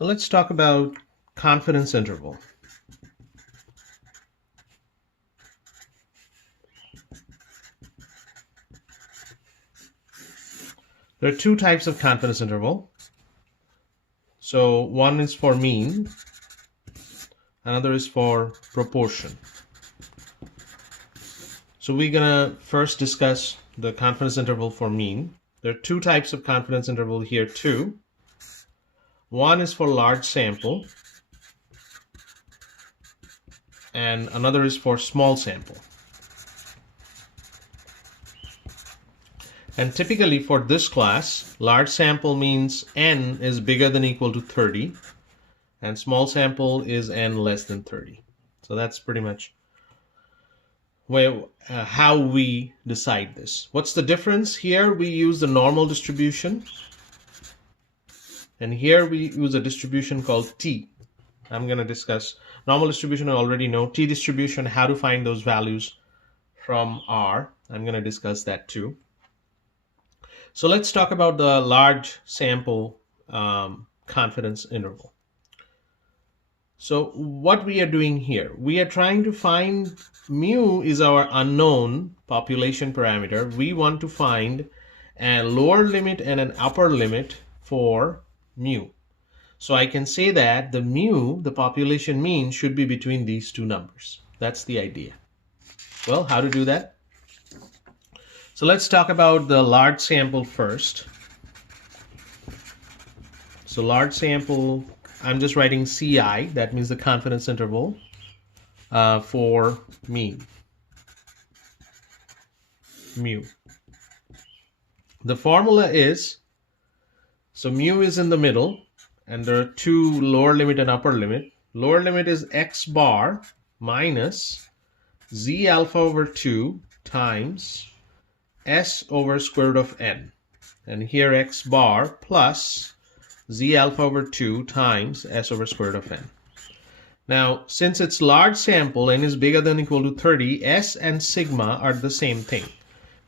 So let's talk about confidence interval. There are two types of confidence interval. So one is for mean, another is for proportion. So we're gonna first discuss the confidence interval for mean. There are two types of confidence interval here too. One is for large sample and another is for small sample. And typically for this class, large sample means n is bigger than or equal to 30 and small sample is n less than 30. So that's pretty much how we decide this. What's the difference? Here we use the normal distribution, and here we use a distribution called t. I'm going to discuss normal distribution. I already know. T distribution, how to find those values from R. I'm going to discuss that too. So let's talk about the large sample confidence interval. So what we are doing here, we are trying to find mu is our unknown population parameter. We want to find a lower limit and an upper limit for mu. So I can say that the mu, the population mean, should be between these two numbers. That's the idea. Well, how to do that? So let's talk about the large sample first. So large sample, I'm just writing CI, that means the confidence interval for mean, mu. The formula is, so mu is in the middle, and there are two lower limit and upper limit. Lower limit is x bar minus z alpha over 2 times s over square root of n. And here x bar plus z alpha over 2 times s over square root of n. Now, since it's large sample, n is bigger than or equal to 30, s and sigma are the same thing,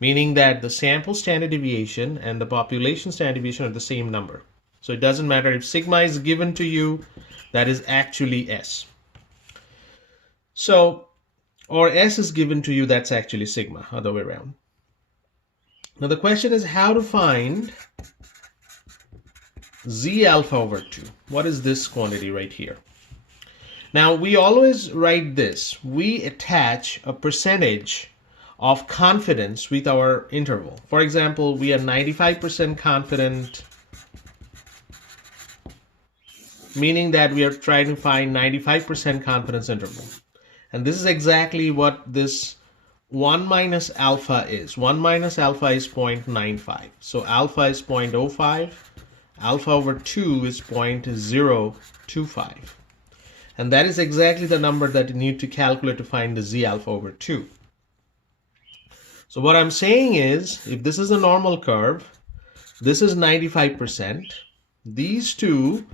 meaning that the sample standard deviation and the population standard deviation are the same number. So it doesn't matter if sigma is given to you, that is actually s. So, or s is given to you, that's actually sigma, other way around. Now the question is how to find z alpha over 2. What is this quantity right here? Now we always write this. We attach a percentage of confidence with our interval. For example, we are 95% confident, meaning that we are trying to find 95% confidence interval. And this is exactly what this 1 minus alpha is. 1 minus alpha is 0.95. So alpha is 0.05. Alpha over 2 is 0.025. And that is exactly the number that you need to calculate to find the z alpha over 2. So what I'm saying is, if this is a normal curve, this is 95%. These two,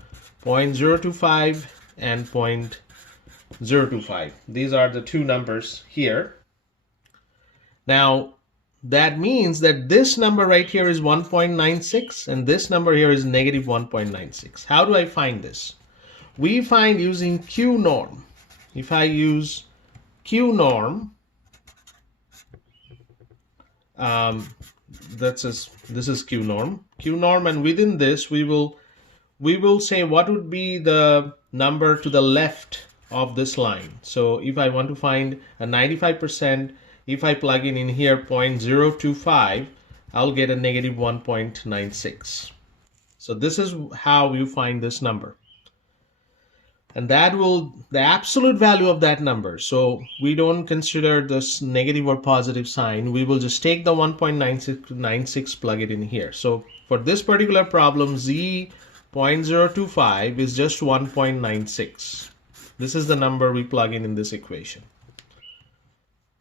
0.025 and 0.025. These are the two numbers here. Now, that means that this number right here is 1.96 and this number here is negative 1.96. How do I find this? We find using Q norm. If I use Q norm, this is Q norm. Q norm, and within this we will say what would be the number to the left of this line. So if I want to find a 95%, if I plug in here 0.025, I'll get a negative 1.96. So this is how you find this number. And that will, the absolute value of that number. So we don't consider this negative or positive sign. We will just take the 1.96, plug it in here. So for this particular problem, z 0.025 is just 1.96. This is the number we plug in this equation.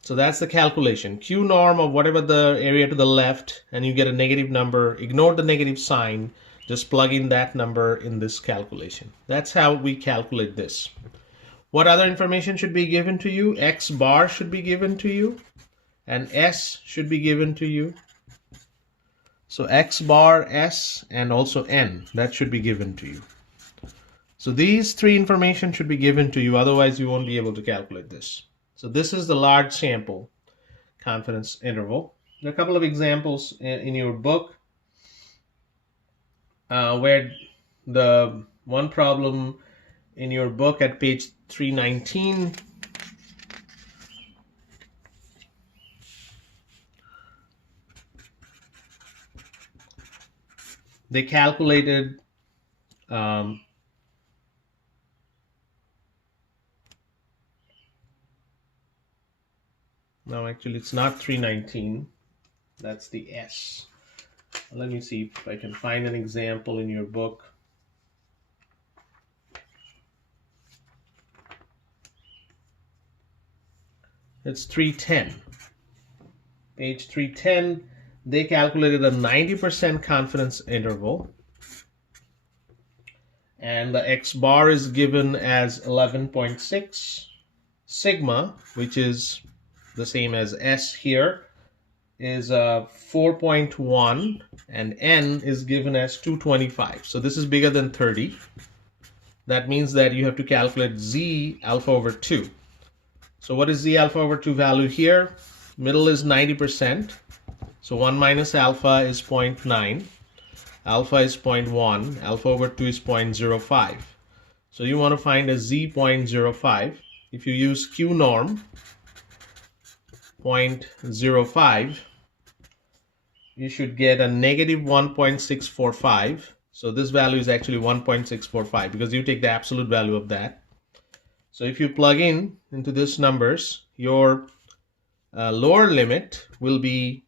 So that's the calculation. Q norm of whatever the area to the left, and you get a negative number. Ignore the negative sign. Just plug in that number in this calculation. That's how we calculate this. What other information should be given to you? X bar should be given to you, and S should be given to you. So X bar, S, and also N, that should be given to you. So these three information should be given to you, otherwise you won't be able to calculate this. So this is the large sample confidence interval. There are a couple of examples in your book where the one problem in your book at page 319, they calculated no, actually it's not 319, that's the S. Let me see if I can find an example in your book. It's 310. Page 310, they calculated a 90% confidence interval, and the X bar is given as 11.6. Sigma, which is the same as S here, is 4.1, and N is given as 225. So this is bigger than 30. That means that you have to calculate Z alpha over 2. So what is Z alpha over 2 value here? Middle is 90%. So 1 minus alpha is 0.9. Alpha is 0.1. Alpha over 2 is 0.05. So you want to find a Z 0.05. If you use Q norm 0.05, you should get a negative 1.645. So this value is actually 1.645 because you take the absolute value of that. So if you plug in into these numbers, your lower limit will be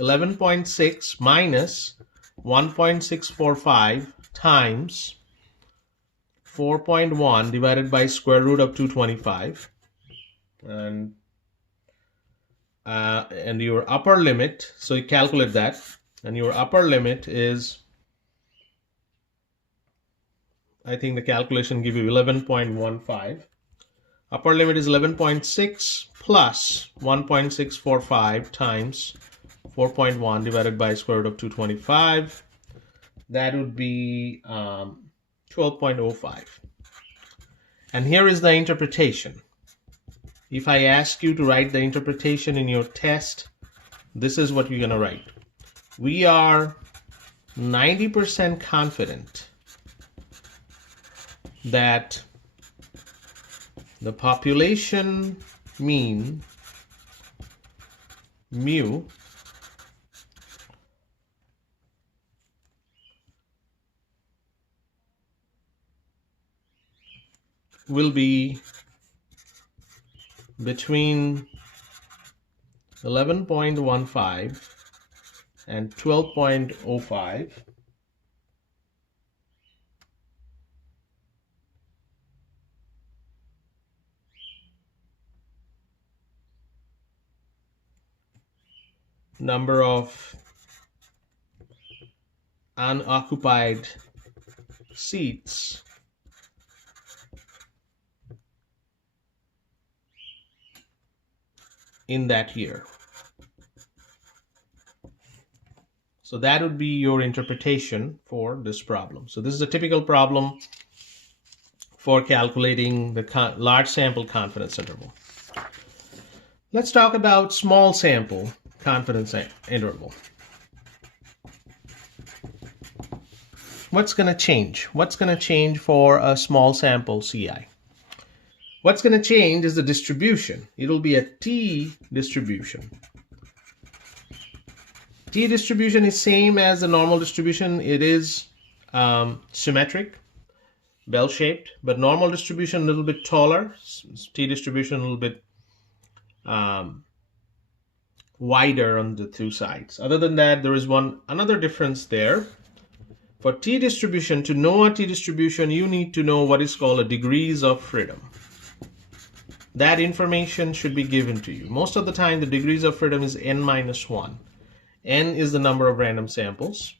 11.6 minus 1.645 times 4.1 divided by square root of 225, and your upper limit, so you calculate that, and your upper limit is, I think the calculation give you 11.15. Upper limit is 11.6 plus 1.645 times 4.1 divided by square root of 225. That would be 12.05. And here is the interpretation. If I ask you to write the interpretation in your test, this is what you're going to write. We are 90% confident that the population mean mu will be between 11.15 and 12.05. Number of unoccupied seats in that year. So that would be your interpretation for this problem. So this is a typical problem for calculating the large sample confidence interval. Let's talk about small sample confidence interval. What's going to change? What's going to change for a small sample CI? What's going to change is the distribution. It'll be a T distribution. T distribution is same as the normal distribution. It is symmetric, bell-shaped, but normal distribution a little bit taller. T distribution a little bit wider on the two sides. Other than that, there is another difference there. For T distribution, to know a T distribution, you need to know what is called a degrees of freedom. That information should be given to you. Most of the time, the degrees of freedom is n minus 1. N is the number of random samples.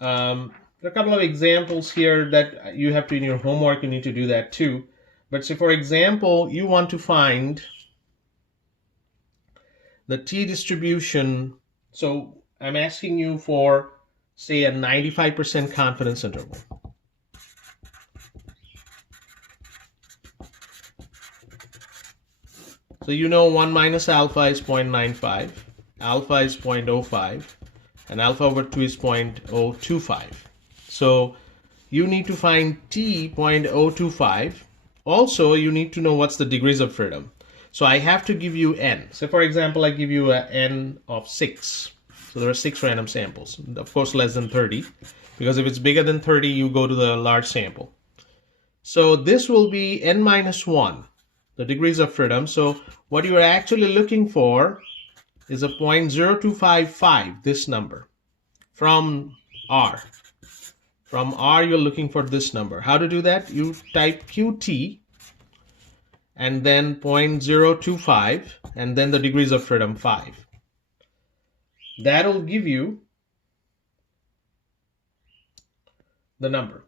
There are a couple of examples here that you have to, in your homework, you need to do that too. But so for example, you want to find the T distribution. So I'm asking you for, say, a 95% confidence interval. So you know 1 minus alpha is 0.95, alpha is 0.05, and alpha over 2 is 0.025. So you need to find t 0.025. Also, you need to know what's the degrees of freedom. So I have to give you n. So for example, I give you a n of 6. So there are 6 random samples. Of course, less than 30, because if it's bigger than 30, you go to the large sample. So this will be n minus 1, the degrees of freedom. So what you are actually looking for is a 0.0255, this number, from R. From R, you're looking for this number. How to do that? You type QT and then 0.025 and then the degrees of freedom 5. That'll give you the number.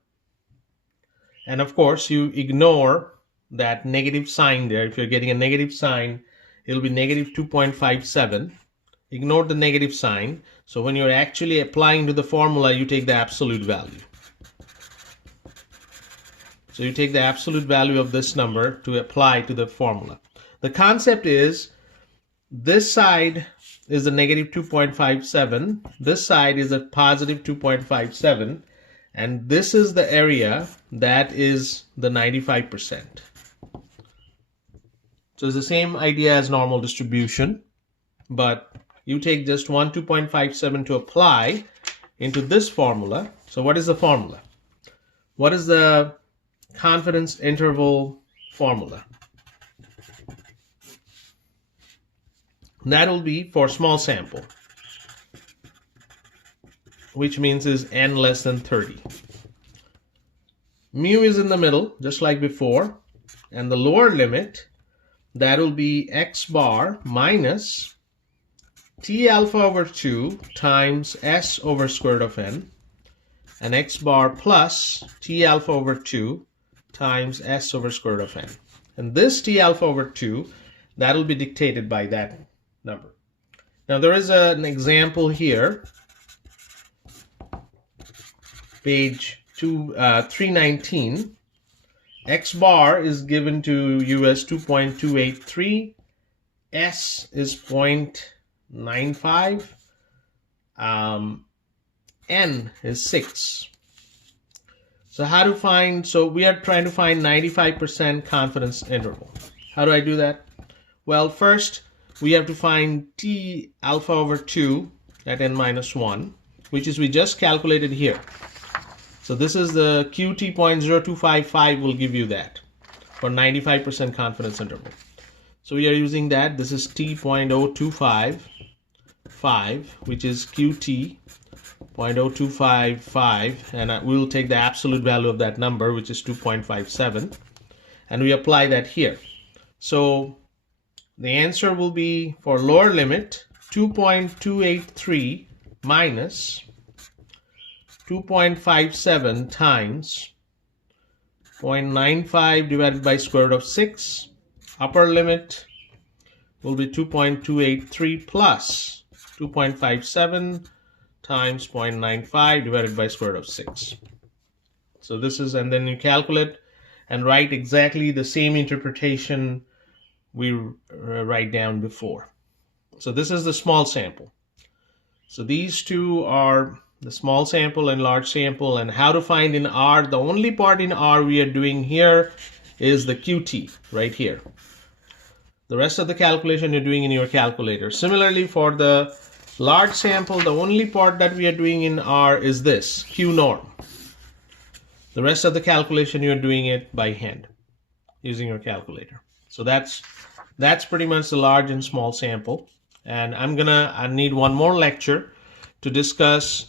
And of course, you ignore that negative sign there. If you're getting a negative sign, it'll be negative 2.57. Ignore the negative sign. So when you're actually applying to the formula, you take the absolute value. So you take the absolute value of this number to apply to the formula. The concept is this side is a negative 2.57. This side is a positive 2.57. And this is the area that is the 95%. So it's the same idea as normal distribution, but you take just 2.57 to apply into this formula. So what is the formula? What is the confidence interval formula? That'll be for small sample, which means is n less than 30. Mu is in the middle, just like before, and the lower limit, that'll be x bar minus t alpha over 2 times s over square root of n, and x bar plus t alpha over 2 times s over square root of n. And this t alpha over 2, that'll be dictated by that number. Now there is an example here, page 319. X bar is given to you as 2.283, S is 0.95, N is 6. So how to find, so we are trying to find 95% confidence interval. How do I do that? Well, first we have to find T alpha over 2 at n minus 1, which is we just calculated here. So this is the QT 0.0255 will give you that for 95% confidence interval. So we are using that. This is T 0.0255, which is QT 0.0255, and we'll take the absolute value of that number, which is 2.57, and we apply that here. So the answer will be, for lower limit, 2.283 minus 2.57 times 0.95 divided by square root of 6. Upper limit will be 2.283 plus 2.57 times 0.95 divided by square root of 6. So this is, and then you calculate and write exactly the same interpretation we write down before. So this is the small sample. So these two are the small sample and large sample, and how to find in R. The only part in R we are doing here is the QT right here. The rest of the calculation you're doing in your calculator. Similarly, for the large sample, the only part that we are doing in R is this, Q norm. The rest of the calculation you're doing it by hand using your calculator. So that's pretty much the large and small sample. And I need one more lecture to discuss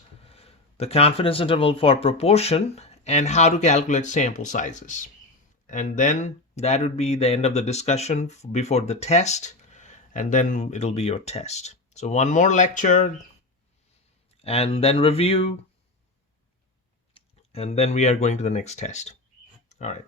the confidence interval for proportion and how to calculate sample sizes. And then that would be the end of the discussion before the test, and then it'll be your test. So one more lecture and then review, and then we are going to the next test. All right.